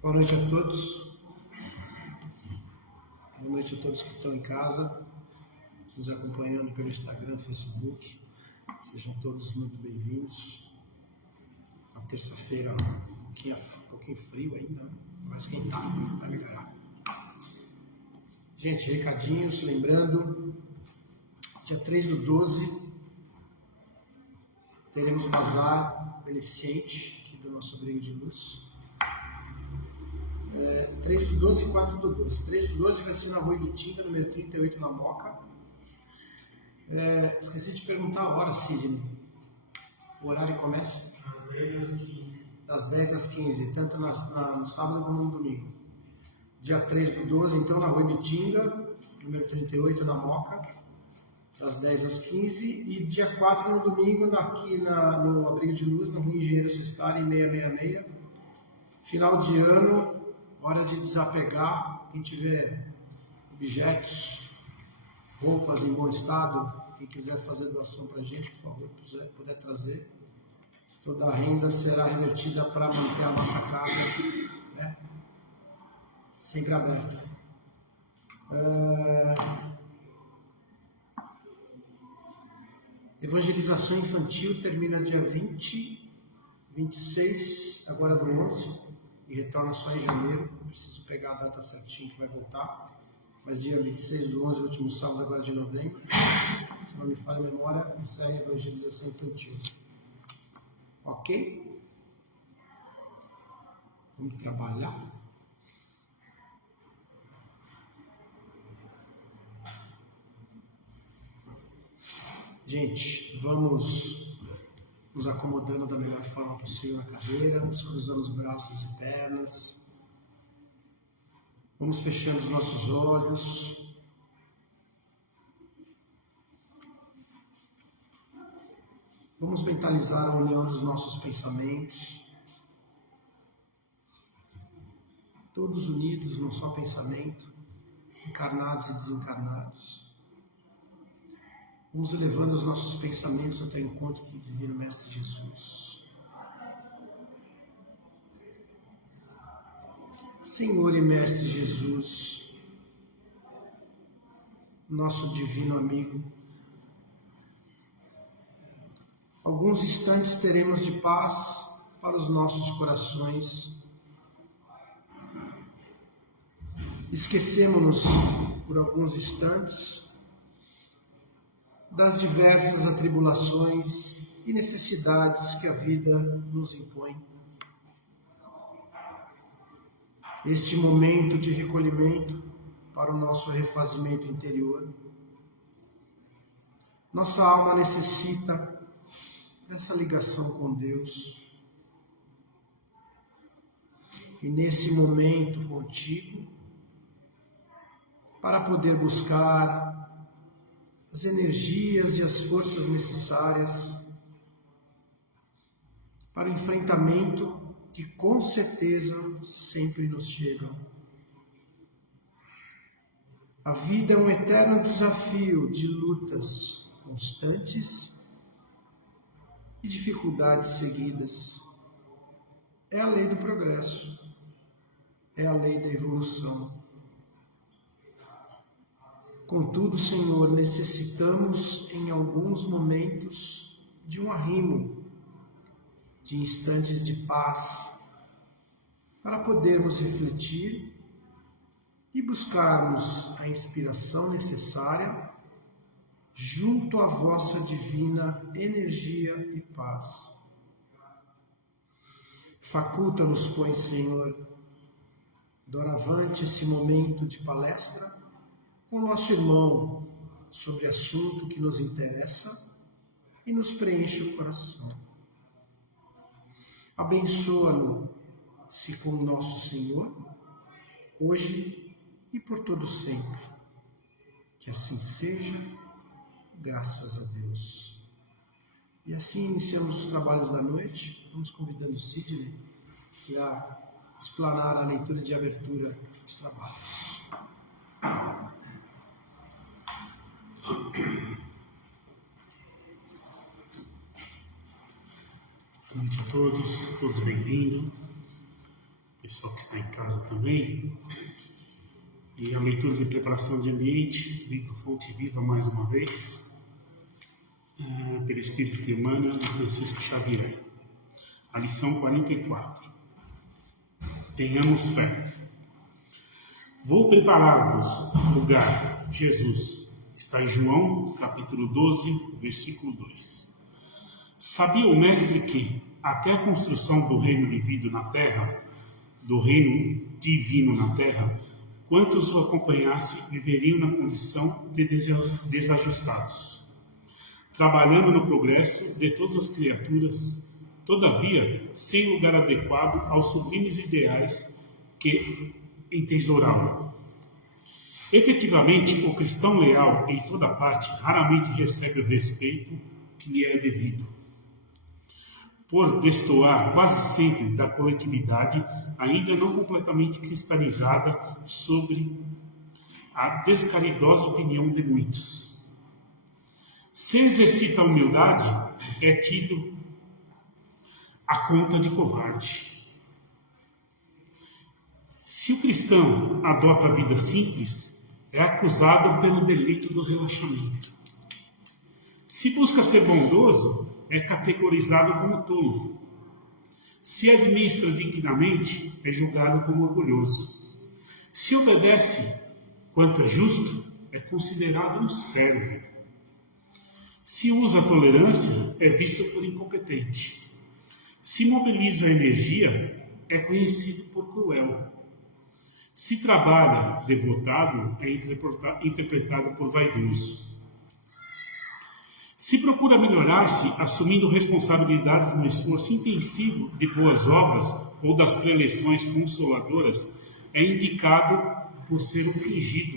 Boa noite a todos. Boa noite a todos que estão em casa, nos acompanhando pelo Instagram, Facebook. Sejam todos muito bem-vindos. Uma terça-feira um pouquinho frio ainda, né? Mas quem tá, vai melhorar. Gente, recadinhos, lembrando, dia 3/12, teremos um bazar beneficente aqui do nosso abrigo de luz. 3/12 e 4/12. 3/12 vai ser na Rua Ibitinga, número 38, na Moca. Esqueci de perguntar a hora, Sidney. O horário começa? Das 10 às 15. Das 10 às 15, tanto no sábado como no domingo. Dia 3/12, então, na Rua Ibitinga, número 38, na Moca, das 10 às 15. E dia 4, no domingo, aqui no Abrigo de Luz, na Rua Engenheiro Sestari, 666. Final de ano, hora de desapegar. Quem tiver objetos, roupas em bom estado, quem quiser fazer doação para a gente, por favor, puder trazer. Toda a renda será revertida para manter a nossa casa, né, sempre aberta. Evangelização infantil termina dia 20, 26, agora do 11, e retorna só em janeiro. Preciso pegar a data certinha que vai voltar. Mas dia 26 do 11, último sábado agora de novembro, se não me falha a memória, isso é evangelização infantil. Ok? Vamos trabalhar. Gente, vamos nos acomodando da melhor forma possível na cadeira, cruzando os braços e pernas. Vamos fechando os nossos olhos. Vamos mentalizar a união dos nossos pensamentos. Todos unidos num só pensamento, encarnados e desencarnados. Vamos elevando os nossos pensamentos até o encontro com o Divino Mestre Jesus. Senhor e Mestre Jesus, nosso divino amigo, alguns instantes teremos de paz para os nossos corações. Esquecemos-nos por alguns instantes das diversas atribulações e necessidades que a vida nos impõe. Este momento de recolhimento para o nosso refazimento interior. Nossa alma necessita dessa ligação com Deus. E nesse momento contigo, para poder buscar as energias e as forças necessárias para o enfrentamento que com certeza sempre nos chegam. A vida é um eterno desafio de lutas constantes e dificuldades seguidas. É a lei do progresso, é a lei da evolução. Contudo, Senhor, necessitamos em alguns momentos de um arrimo, de instantes de paz, para podermos refletir e buscarmos a inspiração necessária junto à vossa divina energia e paz. Faculta-nos, pois, Senhor, doravante esse momento de palestra com o nosso irmão sobre assunto que nos interessa e nos preenche o coração. Abençoa-no-se com o nosso Senhor, hoje e por todo sempre. Que assim seja, graças a Deus. E assim iniciamos os trabalhos da noite. Vamos convidando o Sidney a explanar a leitura de abertura dos trabalhos. Boa noite a todos bem-vindos. pessoal que está em casa também. E a leitura de preparação de ambiente, livro Fonte Viva, mais uma vez, pelo Espírito de Emmanuel e Francisco Xavier. A lição 44. Tenhamos fé. Vou preparar-vos lugar, Jesus. Está em João, capítulo 12, versículo 2. Sabia o mestre que, até a construção do reino divino na terra, quantos o acompanhassem viveriam na condição de desajustados, trabalhando no progresso de todas as criaturas, todavia, sem lugar adequado aos sublimes ideais que entesouravam. Efetivamente, o cristão leal em toda parte raramente recebe o respeito que lhe é devido, por destoar quase sempre da coletividade ainda não completamente cristalizada sobre a descaridosa opinião de muitos. Se exercita a humildade, é tido a conta de covarde. Se o cristão adota a vida simples, é acusado pelo delito do relaxamento. Se busca ser bondoso, é categorizado como tolo. Se administra dignamente, é julgado como orgulhoso. Se obedece quanto é justo, é considerado um servo. Se usa a tolerância, é visto por incompetente. Se mobiliza a energia, é conhecido por cruel. Se trabalha devotado, é interpretado por vaidoso. Se procura melhorar-se, assumindo responsabilidades no esforço intensivo de boas obras ou das preleções consoladoras, é indicado por ser um fingido.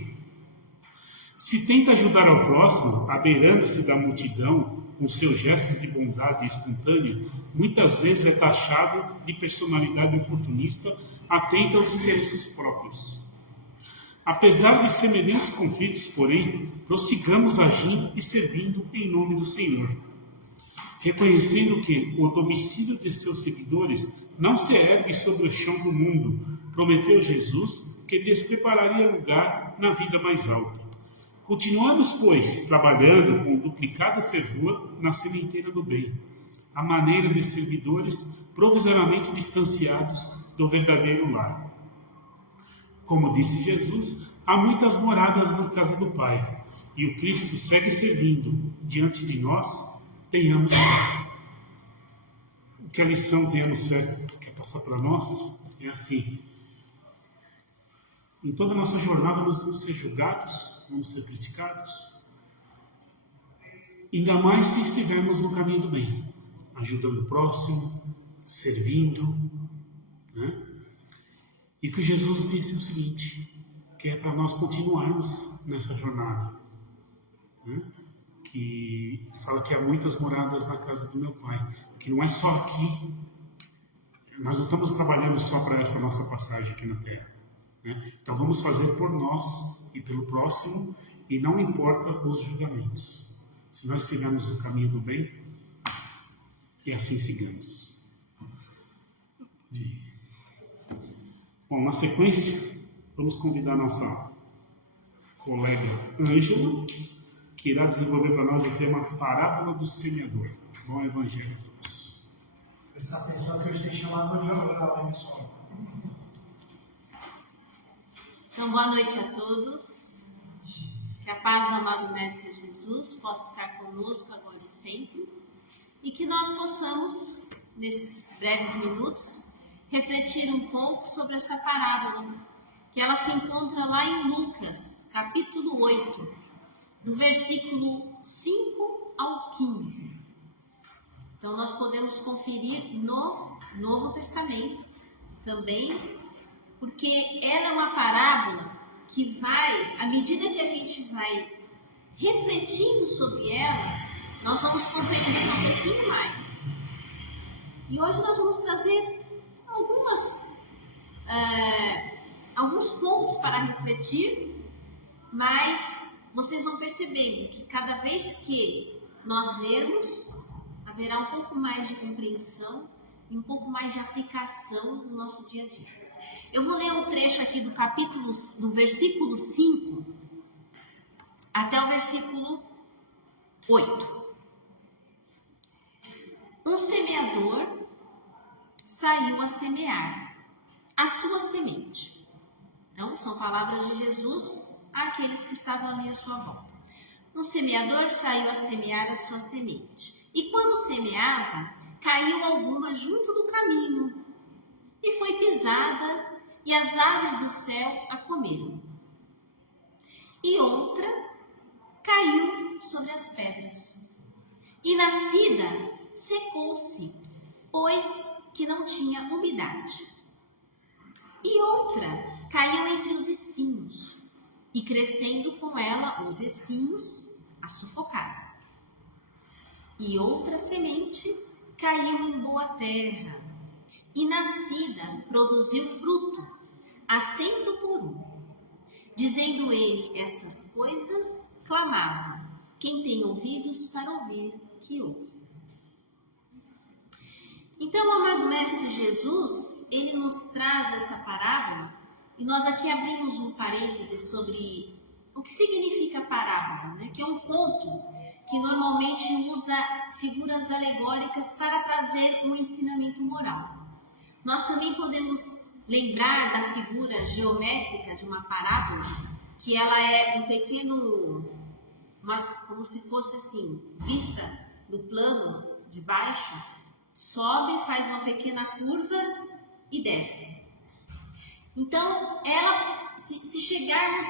Se tenta ajudar ao próximo, abeirando-se da multidão, com seus gestos de bondade espontânea, muitas vezes é taxado de personalidade oportunista, atenta aos interesses próprios. Apesar de semelhantes conflitos, porém, prossigamos agindo e servindo em nome do Senhor, reconhecendo que o domicílio de seus seguidores não se ergue sobre o chão do mundo. Prometeu Jesus que lhes prepararia lugar na vida mais alta. Continuamos, pois, trabalhando com duplicado fervor na sementeira do bem, à maneira de servidores provisoriamente distanciados do verdadeiro lar. Como disse Jesus, há muitas moradas na casa do Pai, e o Cristo segue servindo diante de nós. Tenhamos fé. O que a lição Tenhamos Fé quer passar para nós é assim: em toda a nossa jornada nós vamos ser julgados, vamos ser criticados, ainda mais se estivermos no caminho do bem, ajudando o próximo, servindo, né? E o que Jesus disse é o seguinte, que é para nós continuarmos nessa jornada, né? Que fala que há muitas moradas na casa do meu Pai, que não é só aqui, nós não estamos trabalhando só para essa nossa passagem aqui na Terra, né? Então vamos fazer por nós e pelo próximo, e não importa os julgamentos. Se nós estivermos no caminho do bem, e assim sigamos. Bom, na sequência, vamos convidar nossa colega Ângela, que irá desenvolver para nós o tema Parábola do Semeador. Bom Evangelho a todos. Prestar atenção que hoje tem chamado de oral, hein, pessoal? Então, boa noite a todos. Que a paz do amado Mestre Jesus possa estar conosco agora e sempre. E que nós possamos, nesses breves minutos, refletir um pouco sobre essa parábola, que ela se encontra lá em Lucas, capítulo 8, do versículo 5 ao 15. Então, nós podemos conferir no Novo Testamento também, porque ela é uma parábola que vai, à medida que a gente vai refletindo sobre ela, nós vamos compreendendo um pouquinho mais. E hoje nós vamos trazer alguns pontos para refletir, mas vocês vão percebendo que cada vez que nós lermos, haverá um pouco mais de compreensão e um pouco mais de aplicação no nosso dia a dia. Eu vou ler o trecho aqui do versículo 5 até o versículo 8. Um semeador saiu a semear a sua semente. Então, são palavras de Jesus àqueles que estavam ali à sua volta. Um semeador saiu a semear a sua semente. E quando semeava, caiu alguma junto do caminho, e foi pisada, e as aves do céu a comeram. E outra caiu sobre as pedras. E nascida, secou-se, pois que não tinha umidade. E outra caiu entre os espinhos, e crescendo com ela os espinhos, a sufocaram. E outra semente caiu em boa terra, e nascida produziu fruto, a 100 por 1. Dizendo ele estas coisas, clamava: quem tem ouvidos para ouvir, que ouça. Então, o amado Mestre Jesus, ele nos traz essa parábola, e nós aqui abrimos um parêntese sobre o que significa parábola, né? Que é um conto que normalmente usa figuras alegóricas para trazer um ensinamento moral. Nós também podemos lembrar da figura geométrica de uma parábola, que ela é um pequeno, como se fosse assim, vista do plano de baixo, sobe, faz uma pequena curva e desce. Então, ela, se chegarmos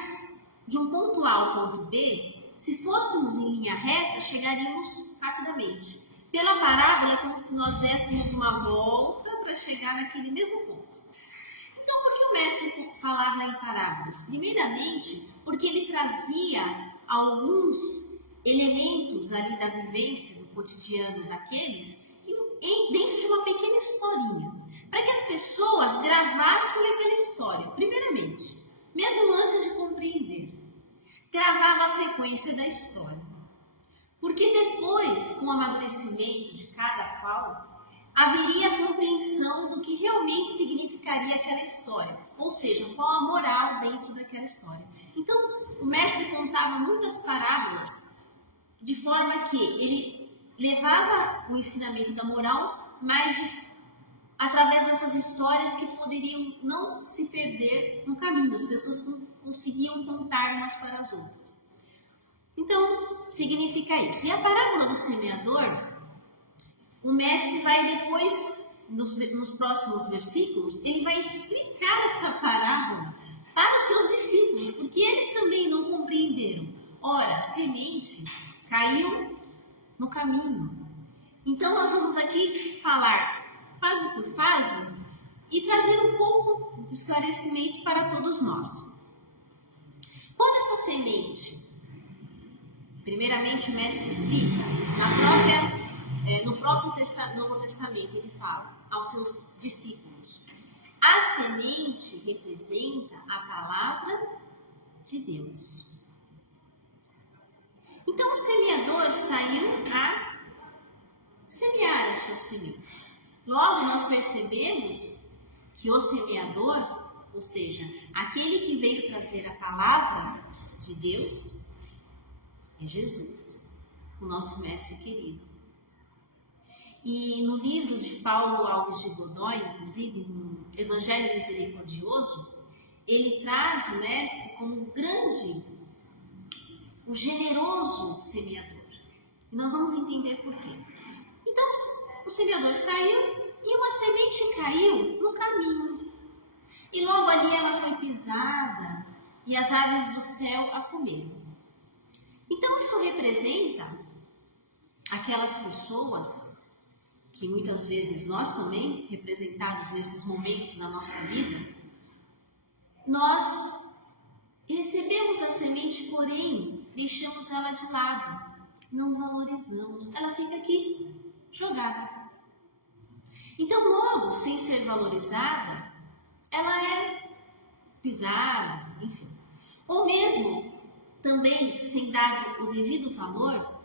de um ponto A ao ponto B, se fôssemos em linha reta, chegaríamos rapidamente. Pela parábola, é como se nós dessemos uma volta para chegar naquele mesmo ponto. Então, por que o mestre falava em parábolas? Primeiramente, porque ele trazia alguns elementos ali da vivência, do cotidiano daqueles, dentro de uma pequena historinha, para que as pessoas gravassem aquela história, primeiramente, mesmo antes de compreender. Gravava a sequência da história. Porque depois, com o amadurecimento de cada qual, haveria a compreensão do que realmente significaria aquela história, ou seja, qual a moral dentro daquela história. Então, o mestre contava muitas parábolas de forma que ele levava o ensinamento da moral, mas através dessas histórias que poderiam não se perder no caminho, as pessoas conseguiam contar umas para as outras. Então, significa isso. E a parábola do semeador, o mestre vai depois, nos próximos versículos, ele vai explicar essa parábola para os seus discípulos, porque eles também não compreenderam. Ora, a semente caiu no caminho. Então, nós vamos aqui falar fase por fase e trazer um pouco de esclarecimento para todos nós. Quando essa semente, primeiramente o mestre explica, no próprio Novo Testamento, ele fala aos seus discípulos: a semente representa a palavra de Deus. Então o semeador saiu a semear as suas sementes. Logo nós percebemos que o semeador, ou seja, aquele que veio trazer a palavra de Deus, é Jesus, o nosso mestre querido. E no livro de Paulo Alves de Godoy, inclusive no Evangelho Misericordioso, ele traz o mestre como o generoso semeador. E nós vamos entender por quê. Então, o semeador saiu e uma semente caiu no caminho. E logo ali ela foi pisada e as aves do céu a comeram. Então, isso representa aquelas pessoas que muitas vezes nós também, representados nesses momentos da nossa vida, nós recebemos a semente, porém, deixamos ela de lado, não valorizamos, ela fica aqui, jogada. Então, logo, sem ser valorizada, ela é pisada, enfim. Ou mesmo, também, sem dar o devido valor,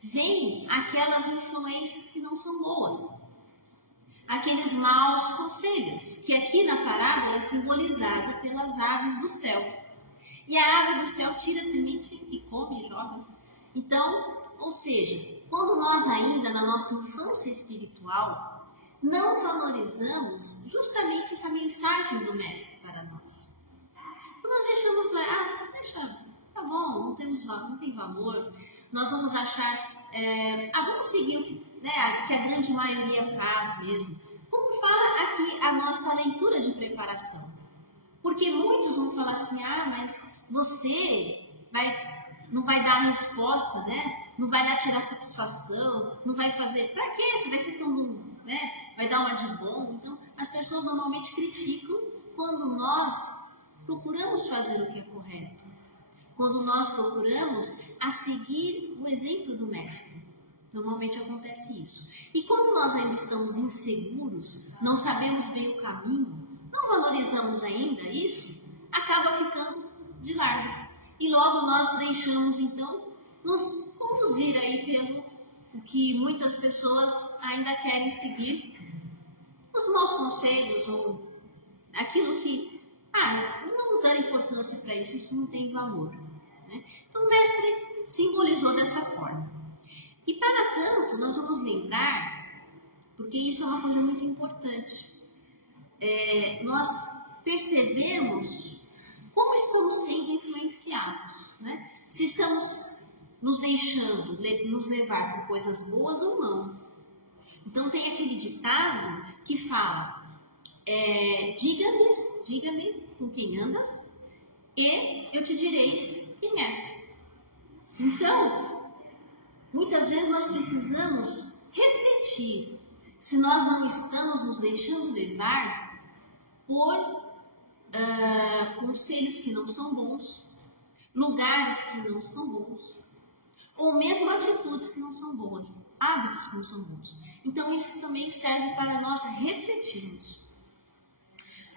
vem aquelas influências que não são boas. aqueles maus conselhos, que aqui na parábola é simbolizado pelas aves do céu. E a ave do céu tira a semente e come e joga. Então, ou seja, quando nós ainda na nossa infância espiritual não valorizamos justamente essa mensagem do Mestre para nós. Então nós deixamos lá, deixa, tá bom, não tem valor, nós vamos achar, vamos seguir o que a grande maioria faz mesmo. Como fala aqui a nossa leitura de preparação. Porque muitos vão falar assim, mas você não vai dar a resposta, né? Não vai dar tirar satisfação, não vai fazer, para quê? Você vai ser tão bom, né? Vai dar uma de bom. Então, as pessoas normalmente criticam quando nós procuramos fazer o que é correto. Quando nós procuramos a seguir o exemplo do Mestre. Normalmente acontece isso. E quando nós ainda estamos inseguros, não sabemos bem o caminho, não valorizamos ainda isso, acaba ficando de largo. E logo nós deixamos, então, nos conduzir aí pelo o que muitas pessoas ainda querem seguir, os maus conselhos, ou aquilo que, não vamos dar importância para isso, isso não tem valor. Né? Então o Mestre simbolizou dessa forma. E para tanto, nós vamos lembrar, porque isso é uma coisa muito importante, nós percebemos como estamos sendo influenciados, né? Se estamos nos deixando nos levar por coisas boas ou não. Então tem aquele ditado que fala, diga-me com quem andas e eu te direis quem és. Então, muitas vezes nós precisamos refletir se nós não estamos nos deixando levar por conselhos que não são bons, lugares que não são bons, ou mesmo atitudes que não são boas, hábitos que não são bons. Então isso também serve para nós refletirmos.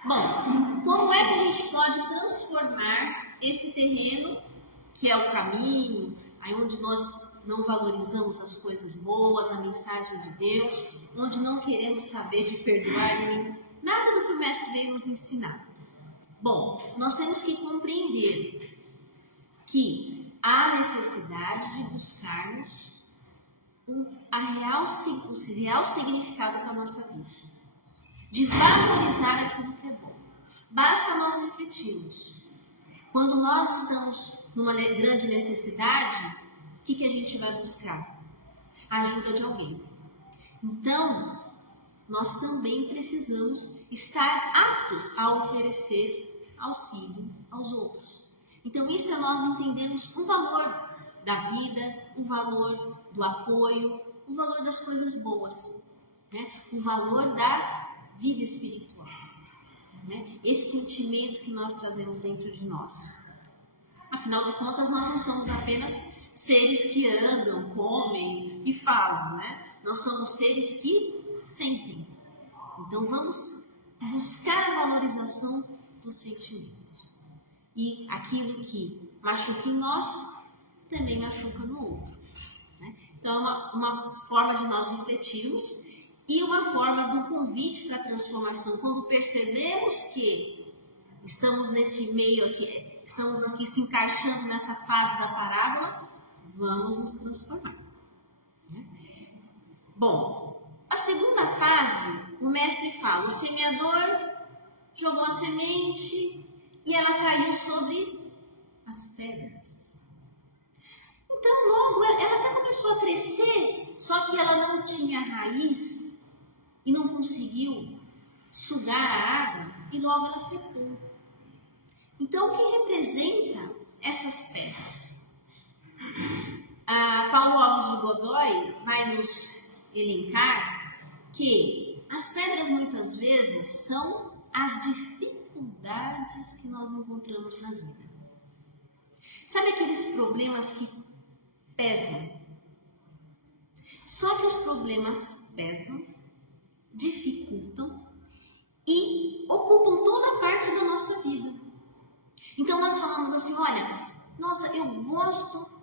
Bom, como é que a gente pode transformar esse terreno, que é o caminho, aí onde nós não valorizamos as coisas boas, a mensagem de Deus, onde não queremos saber de perdoar nem nada do que o Mestre veio nos ensinar? Bom, nós temos que compreender que há necessidade de buscarmos o real significado para a nossa vida, de valorizar aquilo que é bom. Basta nós refletirmos. Quando nós estamos numa grande necessidade, o que a gente vai buscar? A ajuda de alguém. Então, nós também precisamos estar aptos a oferecer auxílio aos outros. Então, isso é nós entendemos o valor da vida, o valor do apoio, o valor das coisas boas, né? O valor da vida espiritual, né? Esse sentimento que nós trazemos dentro de nós. Afinal de contas, nós não somos apenas seres que andam, comem e falam, né? Nós somos seres que sentem. Então, vamos buscar a valorização dos sentimentos. E aquilo que machuca em nós, também machuca no outro. Né? Então, é uma forma de nós refletirmos e uma forma do convite para a transformação. Quando percebemos que estamos nesse meio aqui, estamos aqui se encaixando nessa fase da parábola, vamos nos transformar. Né? Bom, a segunda fase, o Mestre fala, o semeador jogou a semente e ela caiu sobre as pedras. Então logo ela até começou a crescer, só que ela não tinha raiz e não conseguiu sugar a água e logo ela secou. Então o que representa essas pedras? Paulo Alves de Godoy vai nos elencar que as pedras muitas vezes são as dificuldades que nós encontramos na vida. Sabe aqueles problemas que pesam? Só que os problemas pesam, dificultam e ocupam toda a parte da nossa vida. Então nós falamos assim, olha, nossa, eu gosto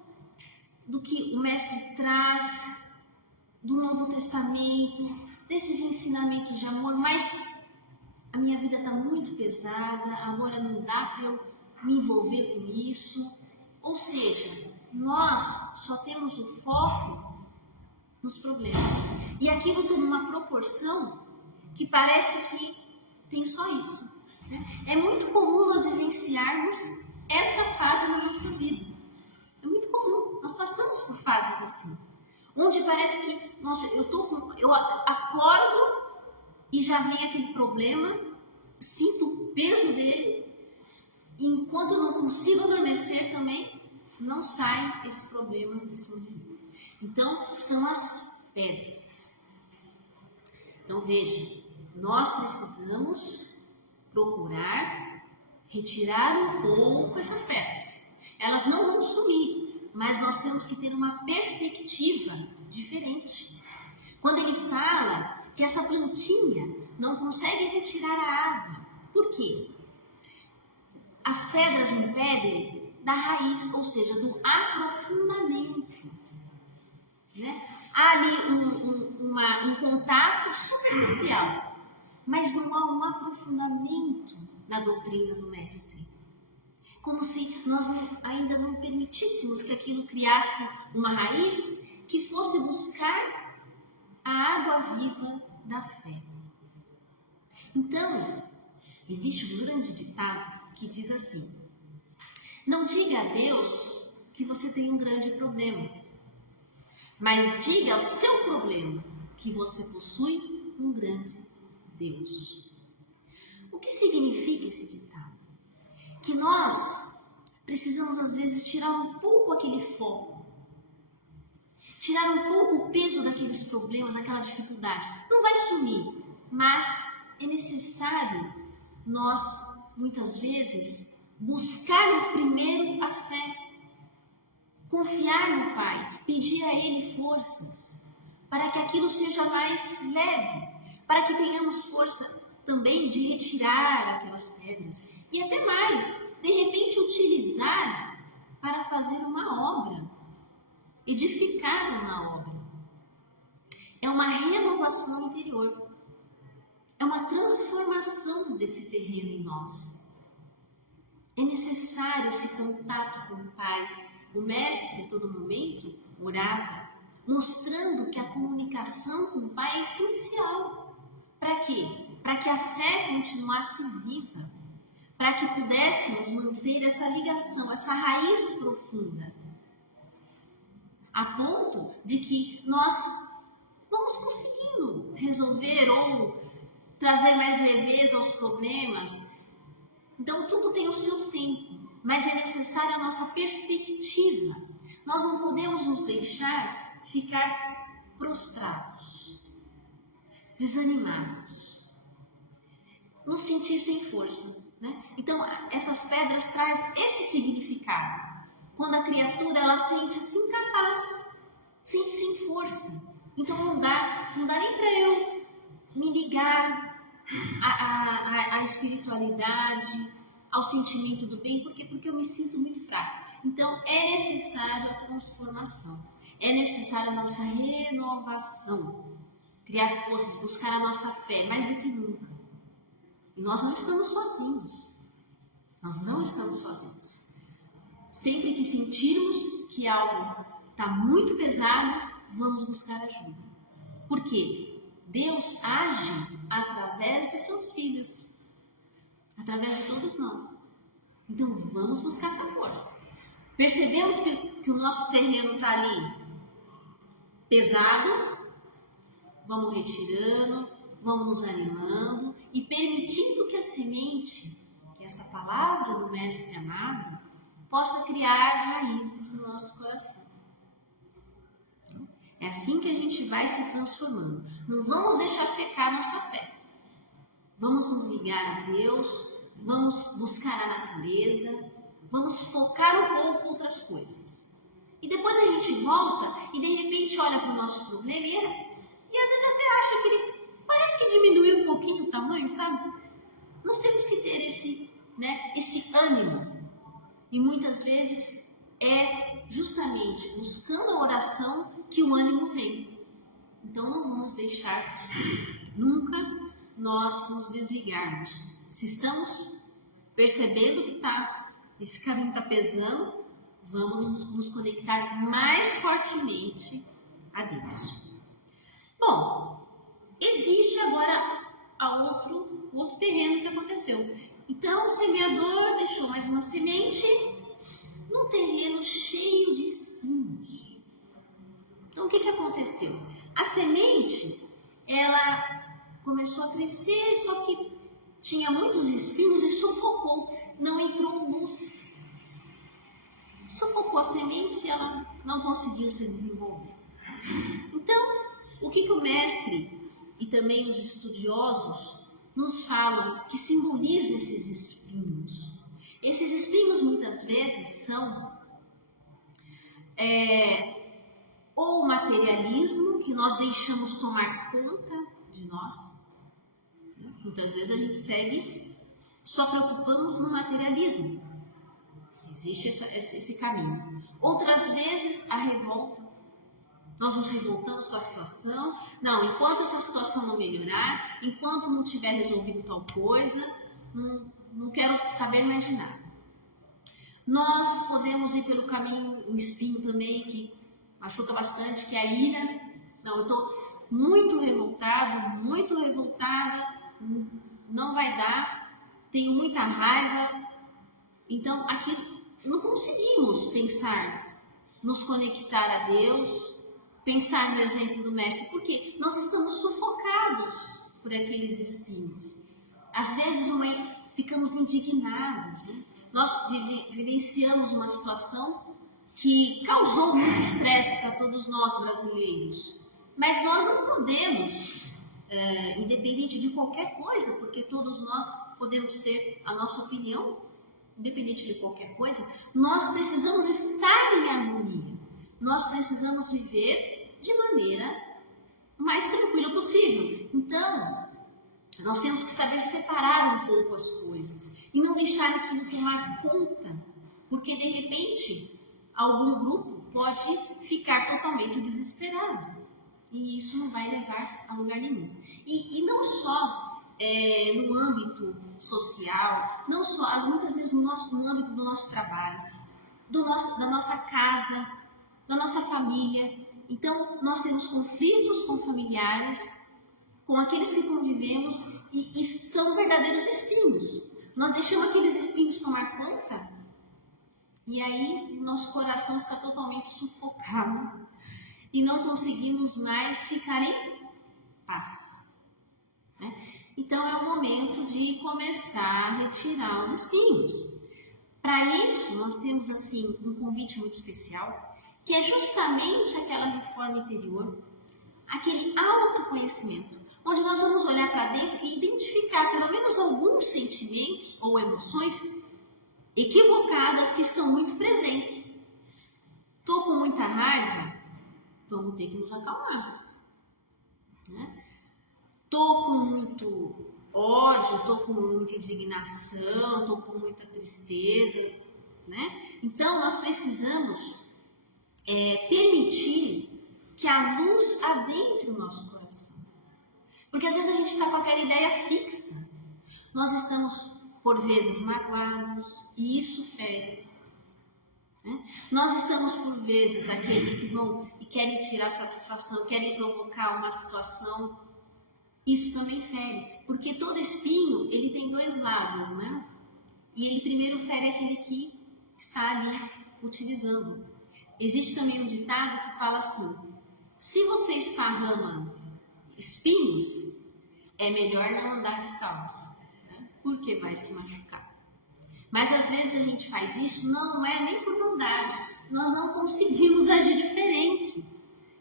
do que o Mestre traz, do Novo Testamento, desses ensinamentos de amor, mas a minha vida está muito pesada, agora não dá para eu me envolver com isso. Ou seja, nós só temos o foco nos problemas. E aquilo toma uma proporção que parece que tem só isso. É muito comum nós vivenciarmos essa fase na nossa vida. É muito comum. Nós passamos por fases assim. Onde parece que, nossa, eu acordo e já vem aquele problema, sinto o peso dele, e enquanto eu não consigo adormecer também, não sai esse problema desse meu vida. Então, são as pedras. Então, veja, nós precisamos procurar retirar um pouco essas pedras. Elas não vão sumir, mas nós temos que ter uma perspectiva diferente. Quando ele fala que essa plantinha não consegue retirar a água, por quê? As pedras impedem da raiz, ou seja, do aprofundamento. Né? Há ali um contato superficial, mas não há um aprofundamento na doutrina do Mestre. Como se nós ainda não permitíssemos que aquilo criasse uma raiz que fosse buscar a água viva da fé. Então, existe um grande ditado que diz assim: não diga a Deus que você tem um grande problema, mas diga ao seu problema que você possui um grande Deus. O que significa esse ditado? Que nós precisamos às vezes tirar um pouco aquele foco, tirar um pouco o peso daqueles problemas, daquela dificuldade. Não vai sumir, mas é necessário nós, muitas vezes, buscar primeiro a fé, confiar no Pai, pedir a Ele forças, para que aquilo seja mais leve, para que tenhamos força também de retirar aquelas pedras e até mais, de repente utilizar para fazer uma obra, edificar uma obra. É uma renovação interior, é uma transformação desse terreno em nós. É necessário esse contato com o Pai. O Mestre, em todo momento, orava, mostrando que a comunicação com o Pai é essencial. Para quê? Para que a fé continuasse viva, para que pudéssemos manter essa ligação, essa raiz profunda, a ponto de que nós vamos conseguindo resolver ou trazer mais leveza aos problemas. Então, tudo tem o seu tempo, mas é necessária a nossa perspectiva. Nós não podemos nos deixar ficar prostrados, desanimados, nos sentir sem força. Né? Então, essas pedras trazem esse significado. Quando a criatura ela sente-se incapaz, sente-se sem força. Então, não dá nem para eu me ligar à espiritualidade, ao sentimento do bem, porque eu me sinto muito fraco. Então, é necessário a transformação, é necessária a nossa renovação, criar forças, buscar a nossa fé, mais do que nunca. E nós não estamos sozinhos. Nós não estamos sozinhos. Sempre que sentirmos que algo está muito pesado, vamos buscar ajuda. Por quê? Deus age através de seus filhos, através de todos nós. Então vamos buscar essa força. Percebemos que o nosso terreno está ali pesado, vamos retirando, vamos nos animando e permitindo que a semente, que essa palavra do Mestre amado, possa criar raízes no nosso coração. É assim que a gente vai se transformando. Não vamos deixar secar nossa fé. Vamos nos ligar a Deus, vamos buscar a natureza, vamos focar um pouco em outras coisas. E depois a gente volta e de repente olha para o nosso problema e às vezes até acha que ele parece que diminuiu um pouquinho o tamanho, sabe? Nós temos que ter esse ânimo. E muitas vezes é justamente buscando a oração que o ânimo vem. Então não vamos deixar nunca nós nos desligarmos. Se estamos percebendo que esse caminho está pesando, vamos nos conectar mais fortemente a Deus. Bom, existe agora o outro terreno que aconteceu. Então o semeador deixou mais uma semente num terreno cheio de espinhos. Então o que aconteceu? A semente, ela começou a crescer, só que tinha muitos espinhos e sufocou, não entrou luz. Sufocou a semente e ela não conseguiu se desenvolver. Então, o que o mestre e também os estudiosos nos falam que simboliza esses espinhos? Esses espinhos muitas vezes são ou o materialismo que nós deixamos tomar conta de nós. Muitas vezes a gente só preocupamos no materialismo. Existe esse caminho. Outras vezes a revolta. Nós nos revoltamos com a situação. Não, enquanto essa situação não melhorar, enquanto não tiver resolvido tal coisa, não quero saber mais de nada. Nós podemos ir pelo caminho, um espinho também que machuca bastante, que é a ira. Não, eu estou muito revoltada, não vai dar, tenho muita raiva. Então, aqui não conseguimos pensar, nos conectar a Deus, pensar no exemplo do mestre, porque nós estamos sufocados por aqueles espinhos. Às vezes ficamos indignados, né? Nós vivenciamos uma situação que causou muito estresse para todos nós brasileiros, mas nós não podemos, independente de qualquer coisa, porque todos nós podemos ter a nossa opinião, independente de qualquer coisa, nós precisamos estar em harmonia, nós precisamos viver de maneira mais tranquila possível. Então, nós temos que saber separar um pouco as coisas e não deixar aquilo tomar conta, porque de repente algum grupo pode ficar totalmente desesperado e isso não vai levar a lugar nenhum. E não só no âmbito social, não só, muitas vezes no âmbito do nosso trabalho, da nossa casa, da nossa família. Então, nós temos conflitos com familiares, com aqueles que convivemos e são verdadeiros espinhos. Nós deixamos aqueles espinhos tomar conta e aí nosso coração fica totalmente sufocado e não conseguimos mais ficar em paz, né? Então, é o momento de começar a retirar os espinhos. Para isso, nós temos assim um convite muito especial, que é justamente aquela reforma interior, aquele autoconhecimento, onde nós vamos olhar para dentro e identificar pelo menos alguns sentimentos ou emoções equivocadas que estão muito presentes. Estou com muita raiva? Vamos ter que nos acalmar, né? Estou com muito ódio, estou com muita indignação, estou com muita tristeza, né? Então, nós precisamos permitir que a luz adentre o nosso coração. Porque às vezes a gente está com aquela ideia fixa. Nós estamos, por vezes, magoados e isso fere, né? Nós estamos, por vezes, aqueles que vão e querem tirar satisfação, querem provocar uma situação. Isso também fere, porque todo espinho, ele tem dois lados, né? E ele primeiro fere aquele que está ali utilizando. Existe também um ditado que fala assim: se você esparrama espinhos, é melhor não andar descalço, né? Porque vai se machucar. Mas às vezes a gente faz isso, não é nem por maldade, nós não conseguimos agir diferente.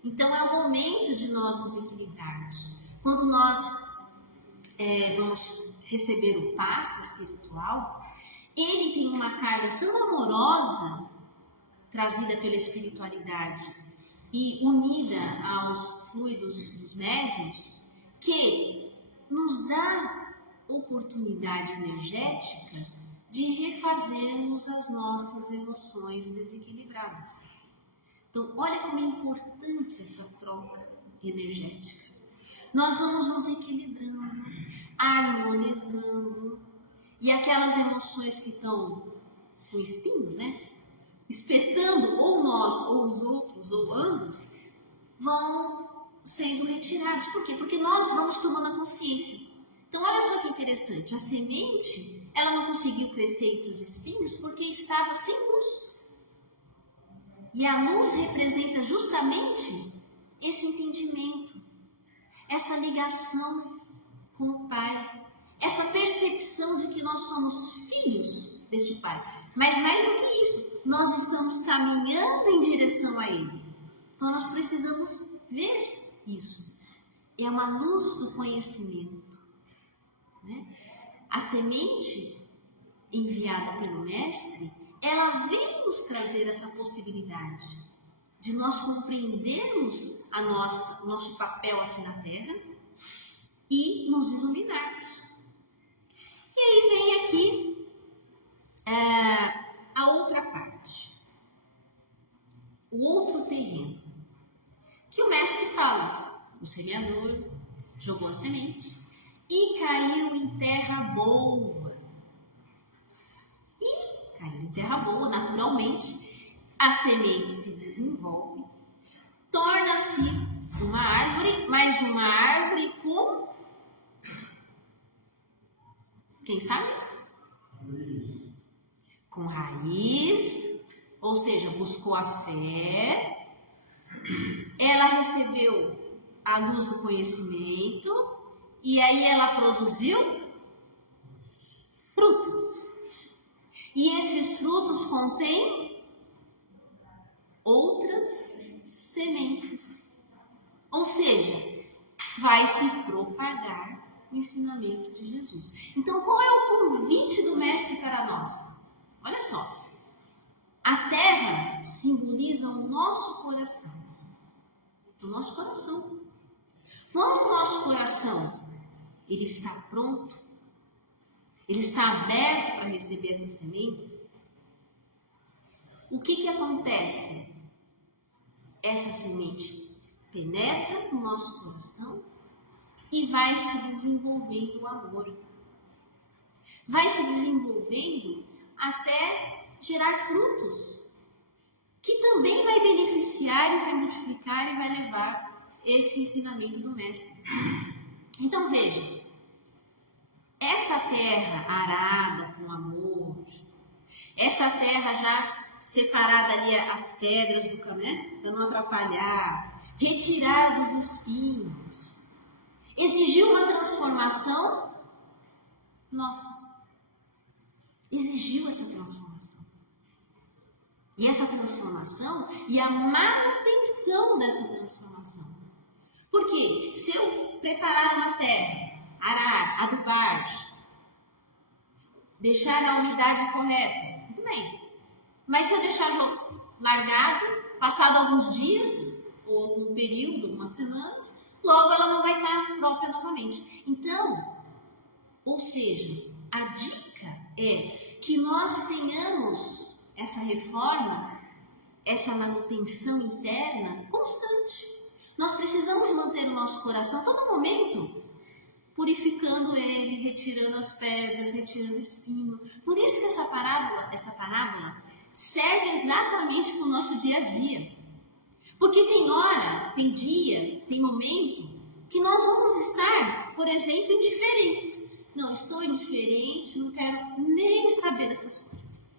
Então é o momento de nós nos equilibrarmos. Quando nós vamos receber o passe espiritual, ele tem uma carga tão amorosa, trazida pela espiritualidade e unida aos fluidos dos médiuns, que nos dá oportunidade energética de refazermos as nossas emoções desequilibradas. Então, olha como é importante essa troca energética. Nós vamos nos equilibrando, harmonizando, e aquelas emoções que estão com espinhos, né? Espetando ou nós, ou os outros, ou ambos, vão sendo retirados. Por quê? Porque nós vamos tomando a consciência. Então, olha só que interessante. A semente, ela não conseguiu crescer entre os espinhos porque estava sem luz. E a luz representa justamente esse entendimento, essa ligação com o Pai, essa percepção de que nós somos filhos deste Pai. Mas mais do que isso, nós estamos caminhando em direção a Ele. Então nós precisamos ver isso. É uma luz do conhecimento, né? A semente enviada pelo Mestre, ela vem nos trazer essa possibilidade de nós compreendermos nosso papel aqui na Terra e nos iluminarmos. E aí vem aqui a outra parte, o outro terreno, que o Mestre fala: o semeador jogou a semente e caiu em terra boa. E caiu em terra boa, naturalmente, a semente se desenvolve, torna-se uma árvore, mas uma árvore com... Quem sabe? Com raiz, ou seja, buscou a fé, ela recebeu a luz do conhecimento e aí ela produziu frutos. E esses frutos contêm outras sementes. Ou seja, vai se propagar o ensinamento de Jesus. Então, qual é o convite do Mestre para nós? Olha só, a terra simboliza o nosso coração. O nosso coração. Quando o nosso coração ele está pronto, ele está aberto para receber essas sementes, o que acontece? Essa semente penetra no nosso coração e vai se desenvolvendo o amor. Vai se desenvolvendo até gerar frutos, que também vai beneficiar e vai multiplicar e vai levar esse ensinamento do Mestre. Então veja, essa terra arada com amor, essa terra já separada ali as pedras do caminho, para não atrapalhar, retirar dos espinhos, exigiu uma transformação nossa. Exigiu essa transformação. E essa transformação e a manutenção dessa transformação. Porque se eu preparar uma terra, arar, adubar, deixar a umidade correta, muito bem. Mas se eu deixar largado, passado alguns dias, ou algum período, algumas semanas, logo ela não vai estar própria novamente. Então, ou seja, a dica é que nós tenhamos essa reforma, essa manutenção interna constante. Nós precisamos manter o nosso coração a todo momento purificando ele, retirando as pedras, retirando o espinho. Por isso que essa parábola serve exatamente para o nosso dia a dia. Porque tem hora, tem dia, tem momento que nós vamos estar, por exemplo, indiferentes. Não, estou indiferente, não quero nem saber dessas coisas.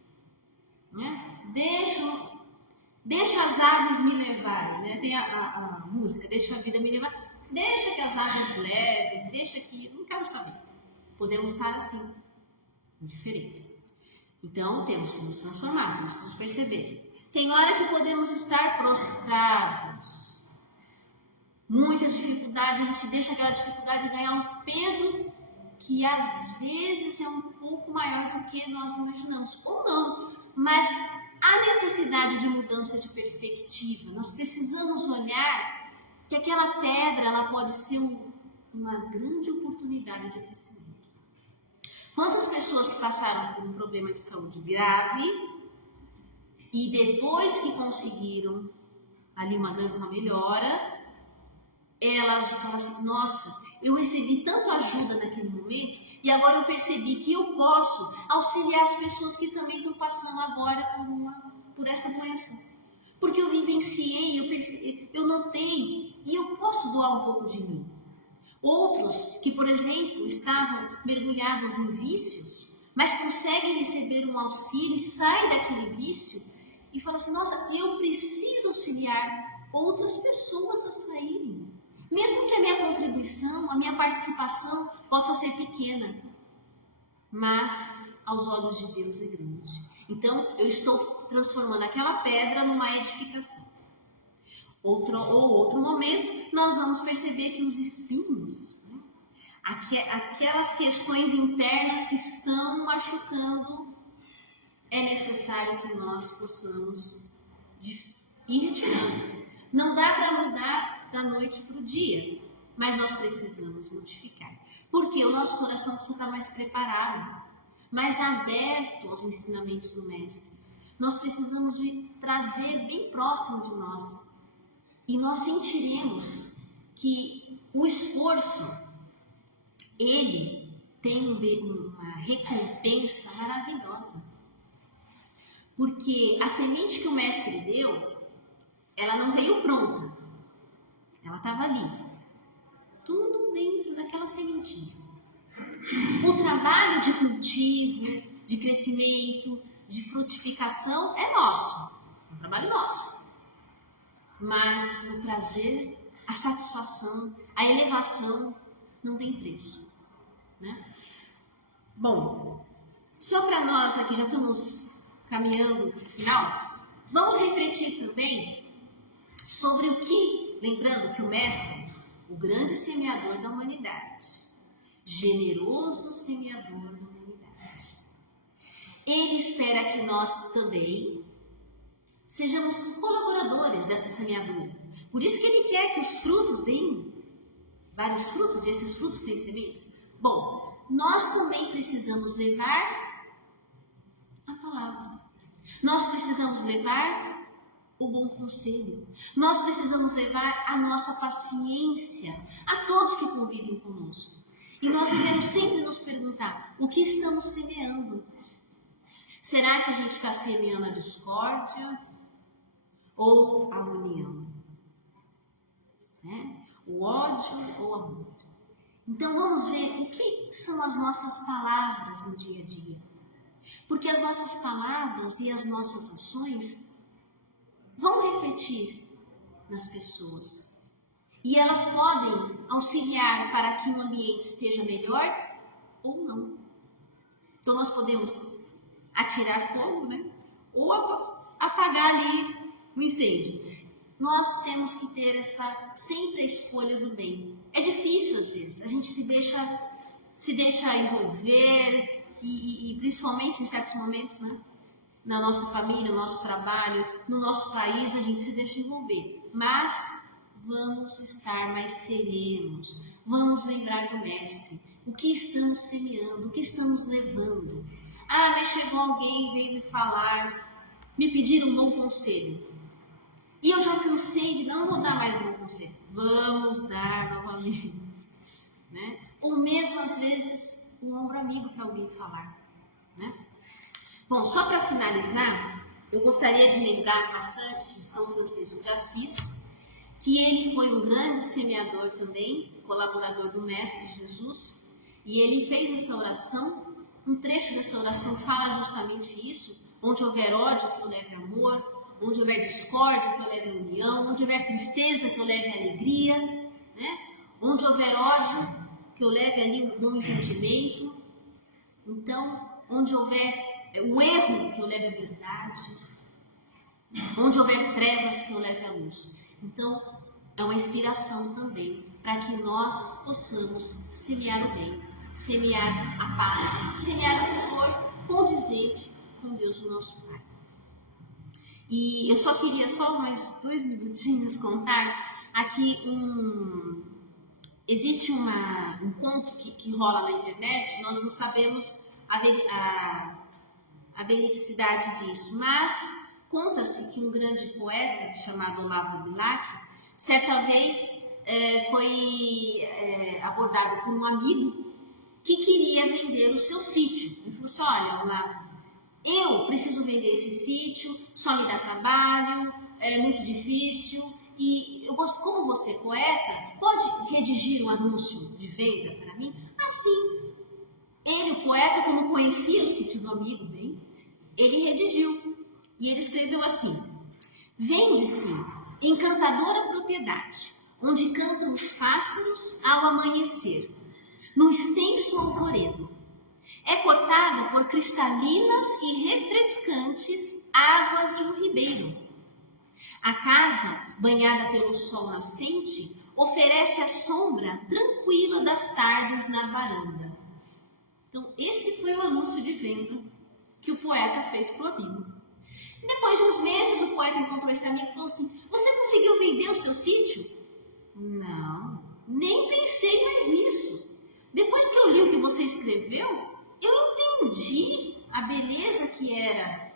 Né? Deixa as aves me levarem, né? Tem a música, deixa a vida me levar. Deixa que as aves levem, deixa que... Não quero saber. Podemos estar assim, indiferentes. Então, temos que nos transformar, temos que nos perceber. Tem hora que podemos estar prostrados. Muitas dificuldades, a gente deixa aquela dificuldade ganhar um peso que às vezes é um pouco maior do que nós imaginamos. Ou não, mas há necessidade de mudança de perspectiva. Nós precisamos olhar que aquela pedra ela pode ser uma grande oportunidade de crescimento. Quantas pessoas que passaram por um problema de saúde grave e depois que conseguiram ali uma melhora, elas falam assim, nossa, eu recebi tanta ajuda naquele momento e agora eu percebi que eu posso auxiliar as pessoas que também estão passando agora por essa doença. Porque eu vivenciei, eu notei e eu posso doar um pouco de mim. Outros que, por exemplo, estavam mergulhados em vícios, mas conseguem receber um auxílio e saem daquele vício e falam assim, nossa, eu preciso auxiliar outras pessoas a saírem. Mesmo que a minha contribuição, a minha participação possa ser pequena, mas aos olhos de Deus é grande. Então, eu estou transformando aquela pedra numa edificação. Outro momento, nós vamos perceber que os espinhos, né, aquelas questões internas que estão machucando, é necessário que nós possamos ir retirando. Não dá para mudar da noite para o dia, mas nós precisamos modificar. Porque o nosso coração precisa estar mais preparado, mais aberto aos ensinamentos do Mestre. Nós precisamos trazer bem próximo de nós. E nós sentiremos que o esforço, ele tem uma recompensa maravilhosa. Porque a semente que o Mestre deu, ela não veio pronta. Ela estava ali. Tudo dentro daquela sementinha. O trabalho de cultivo, de crescimento, de frutificação é nosso. É um trabalho nosso. Mas o prazer, a satisfação, a elevação não tem preço, né? Bom, só para nós aqui, já estamos caminhando para o final, vamos refletir também sobre o que, lembrando que o Mestre, o grande semeador da humanidade, generoso semeador da humanidade, ele espera que nós também sejamos colaboradores dessa semeadura. Por isso que ele quer que os frutos deem vários frutos, e esses frutos têm sementes. Bom, nós também precisamos levar a palavra. Nós precisamos levar o bom conselho. Nós precisamos levar a nossa paciência a todos que convivem conosco. E nós devemos sempre nos perguntar, o que estamos semeando? Será que a gente está semeando a discórdia ou a união? Né? O ódio ou o amor? Então vamos ver o que são as nossas palavras no dia a dia. Porque as nossas palavras e as nossas ações vão refletir nas pessoas. E elas podem auxiliar para que o ambiente esteja melhor ou não. Então nós podemos atirar fogo, né? Ou apagar ali o incêndio. Nós temos que ter sempre a escolha do bem. É difícil às vezes, a gente se deixa envolver e principalmente em certos momentos, né? Na nossa família, no nosso trabalho, no nosso país, a gente se deixa envolver. Mas vamos estar mais serenos, vamos lembrar do Mestre, o que estamos semeando, o que estamos levando. Ah, mas chegou alguém, veio me falar, me pedir um bom conselho. E eu já cansei de não vou dar mais um bom conselho. Vamos dar novamente. Né? Ou mesmo, às vezes, um ombro amigo para alguém falar. Né? Bom, só para finalizar, eu gostaria de lembrar bastante de São Francisco de Assis, que ele foi um grande semeador também, colaborador do Mestre Jesus, e ele fez essa oração, um trecho dessa oração fala justamente isso, onde houver ódio, que eu leve amor, onde houver discórdia, que eu leve união, onde houver tristeza, que eu leve alegria, né? Onde houver ódio, que eu leve ali um bom entendimento, então, onde houver o erro, que eu leve a verdade, onde houver trevas, que eu leve a luz. Então, é uma inspiração também para que nós possamos semear o bem, semear a paz, semear o que for condizente com Deus, o nosso Pai. E eu só queria, mais 2 minutinhos, contar aqui existe um conto que rola na internet, nós não sabemos a veridicidade disso, mas conta-se que um grande poeta chamado Olavo Bilac, certa vez foi abordado por um amigo que queria vender o seu sítio. Ele falou assim, olha, Olavo, eu preciso vender esse sítio, só me dá trabalho, é muito difícil, e eu gosto, como você é poeta, pode redigir um anúncio de venda para mim? Assim, ele, o poeta, como conhecia o sítio do amigo bem, ele redigiu, e ele escreveu assim: vende-se encantadora propriedade, onde cantam os pássaros ao amanhecer, no extenso alvoredo. É cortada por cristalinas e refrescantes águas de um ribeiro. A casa, banhada pelo sol nascente, oferece a sombra tranquila das tardes na varanda. Então, esse foi o anúncio de venda que o poeta fez para o amigo. Depois de uns meses, o poeta encontrou esse amigo e falou assim: você conseguiu vender o seu sítio? Não, nem pensei mais nisso. Depois que eu li o que você escreveu, eu entendi a beleza que era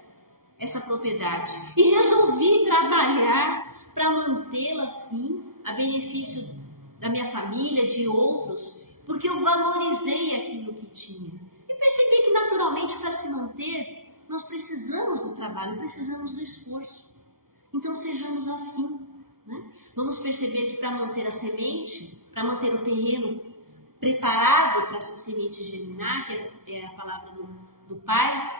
essa propriedade e resolvi trabalhar para mantê-la assim, a benefício da minha família, de outros, porque eu valorizei aquilo que tinha. E percebi que naturalmente, para se manter, nós precisamos do trabalho, precisamos do esforço. Então sejamos assim, né? Vamos perceber que para manter a semente, para manter o terreno preparado para essa semente germinar, que é a palavra do Pai,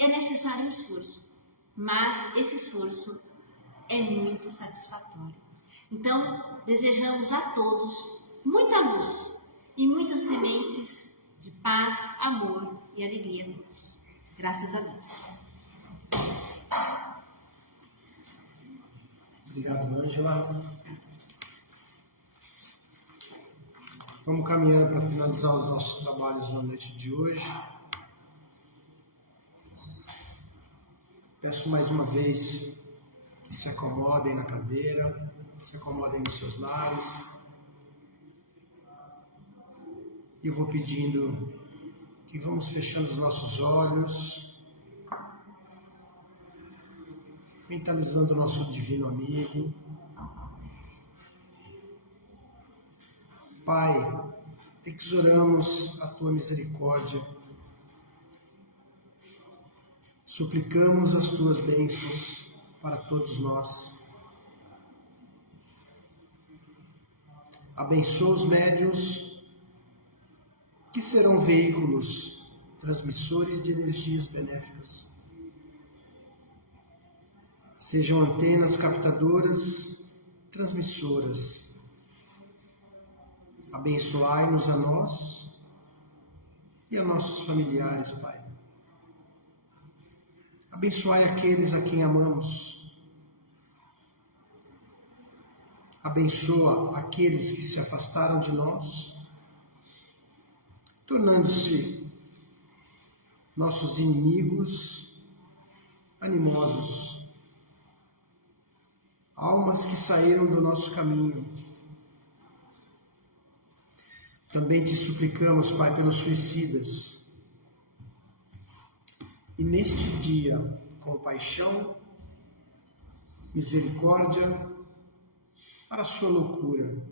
é necessário esforço. Mas esse esforço é muito satisfatório. Então, desejamos a todos muita luz e muitas sementes de paz, amor e alegria a todos. Graças a Deus. Obrigado, Ângela. Vamos caminhando para finalizar os nossos trabalhos na noite de hoje. Peço mais uma vez que se acomodem na cadeira, se acomodem nos seus lares. E eu vou pedindo que vamos fechando os nossos olhos, mentalizando o nosso divino amigo. Pai, exoramos a tua misericórdia, suplicamos as tuas bênçãos para todos nós. Abençoa os médiuns que serão veículos, transmissores de energias benéficas. Sejam antenas captadoras, transmissoras. Abençoai-nos a nós e a nossos familiares, Pai. Abençoai aqueles a quem amamos. Abençoa aqueles que se afastaram de nós, tornando-se nossos inimigos animosos, almas que saíram do nosso caminho. Também te suplicamos, Pai, pelos suicidas. E neste dia, compaixão, misericórdia para a sua loucura.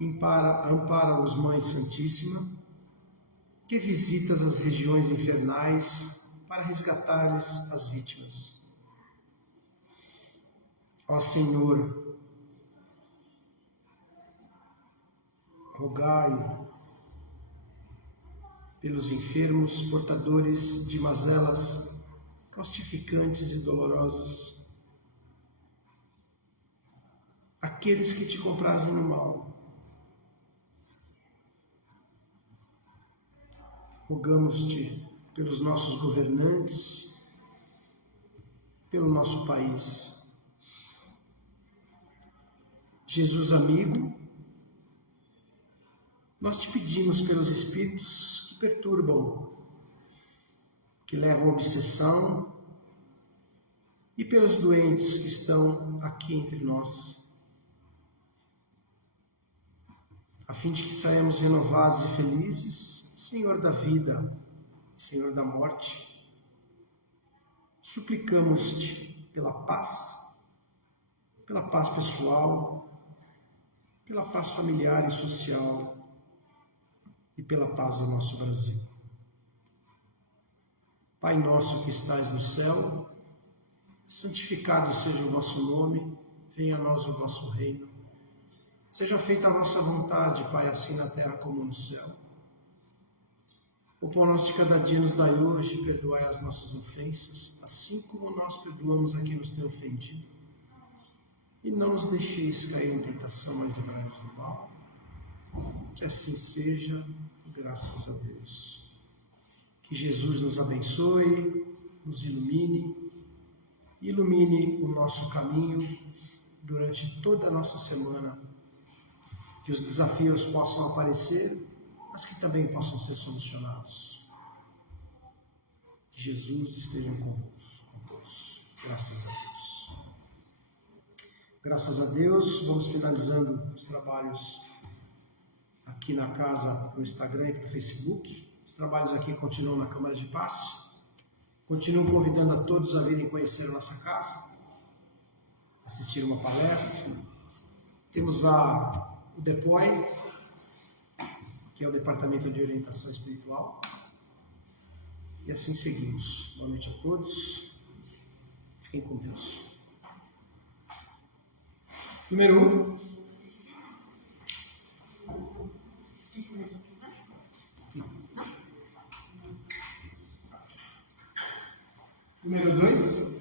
Ampara-os, Mãe Santíssima, que visitas as regiões infernais para resgatar-lhes as vítimas. Ó Senhor, rogai pelos enfermos portadores de mazelas caustificantes e dolorosas, aqueles que te comprazem no mal. Rogamos-te pelos nossos governantes, pelo nosso país. Jesus amigo, nós te pedimos pelos espíritos que perturbam, que levam obsessão, e pelos doentes que estão aqui entre nós, a fim de que saímos renovados e felizes, Senhor da vida, Senhor da morte. Suplicamos-te pela paz, pela paz pessoal, pela paz familiar e social e pela paz do nosso Brasil. Pai nosso que estais no céu, santificado seja o vosso nome, venha a nós o vosso reino. Seja feita a vossa vontade, Pai, assim na terra como no céu. O pão nosso de cada dia nos dai hoje, perdoai as nossas ofensas, assim como nós perdoamos a quem nos tem ofendido. E não nos deixeis cair em tentação, mas livrai-nos do mal. Que assim seja, graças a Deus. Que Jesus nos abençoe, nos ilumine o nosso caminho durante toda a nossa semana. Que os desafios possam aparecer, mas que também possam ser solucionados. Que Jesus esteja convosco, com todos. Graças a Deus. Graças a Deus, vamos finalizando os trabalhos aqui na casa, no Instagram e no Facebook. Os trabalhos aqui continuam na Câmara de Paz. Continuo convidando a todos a virem conhecer a nossa casa, assistir uma palestra. Temos o DEPOI, que é o Departamento de Orientação Espiritual. E assim seguimos. Boa noite a todos. Fiquem com Deus. Número 1. Número 2.